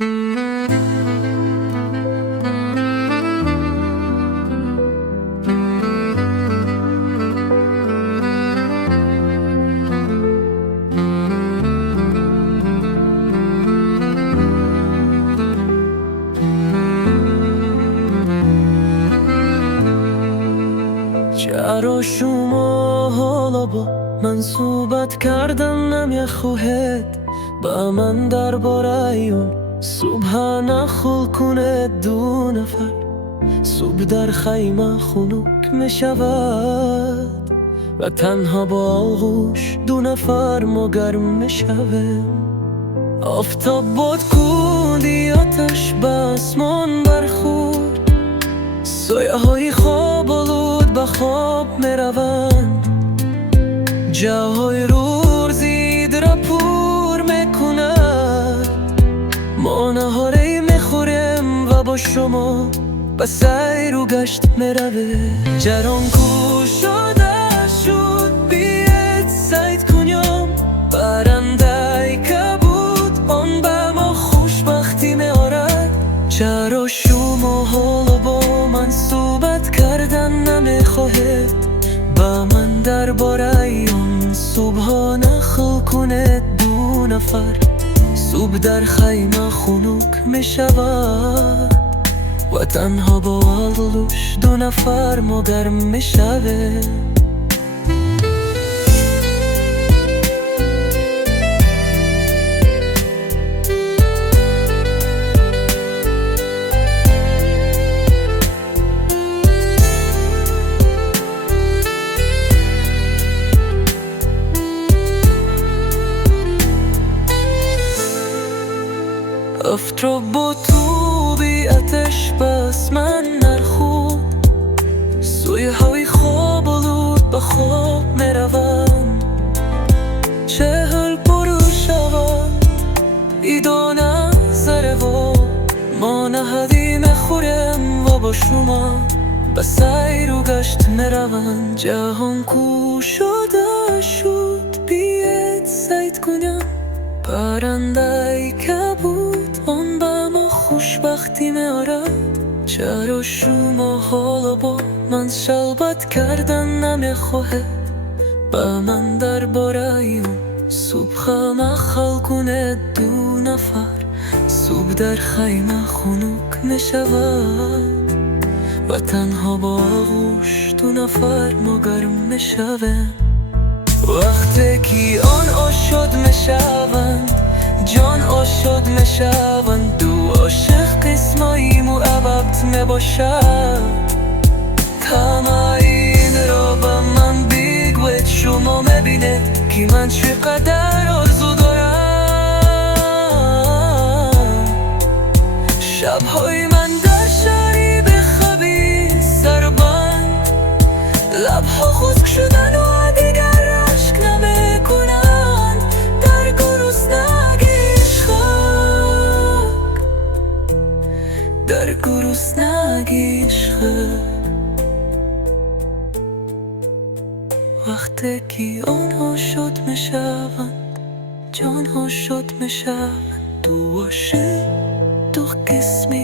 چرا شما حالا با من صحبت کردن نمیخواهید؟ با من درباره اون صبح نخل کنه دو نفر. صبح در خیمه خنک میشود و تنها با آغوش دو نفر ما گرم میشویم. آفتاب باد کندی آتش به آسمان برخورد، سایه های خواب آلود به خواب میروند. جاهای روزید را پر میکند، ما نهاری میخوریم و با شما به سیر و گشت میرویم. جران کو شده شد بیاید سید کنیم، برنده که بود آن به ما خوشبختی میآرد. چرا شما حالا با من صحبت کردن نمیخواهید؟ با من درباره اون صبح نخل کنه دو نفر. صبح در خیمه خنک میشود و تنها با آغوش دو نفر ما گرم میشویم. آفتاب با تو بی آتش بس من نرخون، سویه های خواب آلود به خواب میروند. چهل پرو شود ایدانه زره و ما نهدی میخوریم و با شما به سیر و گشت میروند. جهان کو شده شد بیاید سید کنیم، پرنده که بود آن به ما خوشبختی میآرد. چرا شما حالا با من صحبت کردن نمیخواهید؟ با من درباره اون صبح نخل کنه دو نفر. صبح در خیمه خنک میشود و تنها با آغوش دو نفر ما گرم میشویم. وقتی که آن آشاد میشوند جان آشاد میشوند، دو عاشق قسمایی موعبت میباشد. همه این را به من بگوید، شما میبینید که من چقدر آرزو دارم. شبهای من در شهری بخوابی سربند، لبها خشک شدن و دیگر عشق نمیکنن. در گرسنگی عشق، وقتی که آنها شاد میشوند جانها شاد میشوند. دو عاشق دو قسمی